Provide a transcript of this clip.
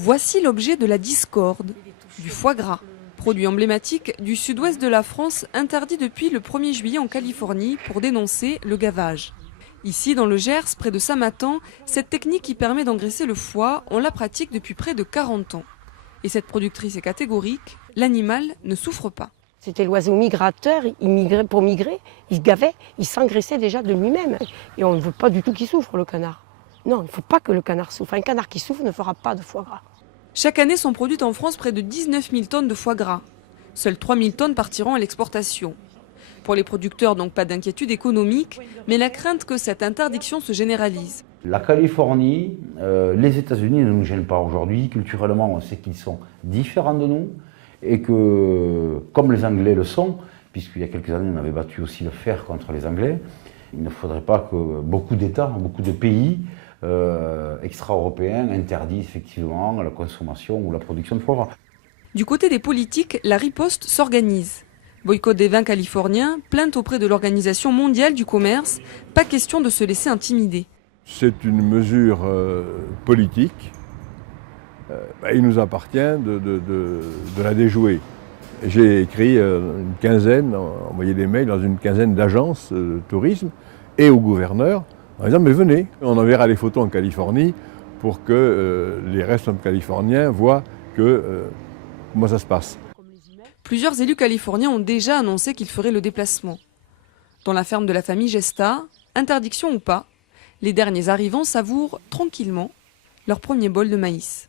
Voici l'objet de la discorde, du foie gras. Produit emblématique du sud-ouest de la France, interdit depuis le 1er juillet en Californie pour dénoncer le gavage. Ici, dans le Gers, près de Samatan, cette technique qui permet d'engraisser le foie, on la pratique depuis près de 40 ans. Et cette productrice est catégorique, l'animal ne souffre pas. C'était l'oiseau migrateur, il migrait pour migrer, il gavait, il s'engraissait déjà de lui-même. Et on ne veut pas du tout qu'il souffre, le canard. Non, il ne faut pas que le canard souffre. Un canard qui souffre ne fera pas de foie gras. Chaque année sont produites en France près de 19 000 tonnes de foie gras. Seules 3 000 tonnes partiront à l'exportation. Pour les producteurs, donc pas d'inquiétude économique, mais la crainte que cette interdiction se généralise. La Californie, les États-Unis ne nous gênent pas aujourd'hui. Culturellement, on sait qu'ils sont différents de nous et que, comme les Anglais le sont, puisqu'il y a quelques années, on avait battu aussi le fer contre les Anglais, il ne faudrait pas que beaucoup d'États, beaucoup de pays extra-européens interdisent effectivement la consommation ou la production de foie gras. Du côté des politiques, la riposte s'organise. Boycott des vins californiens, plainte auprès de l'Organisation mondiale du commerce, pas question de se laisser intimider. C'est une mesure politique. Il nous appartient de la déjouer. J'ai écrit une quinzaine, envoyé des mails dans une quinzaine d'agences de tourisme et au gouverneur en disant mais venez, on enverra les photos en Californie pour que les responsables californiens voient comment ça se passe. Plusieurs élus californiens ont déjà annoncé qu'ils feraient le déplacement. Dans la ferme de la famille Gesta, interdiction ou pas, les derniers arrivants savourent tranquillement leur premier bol de maïs.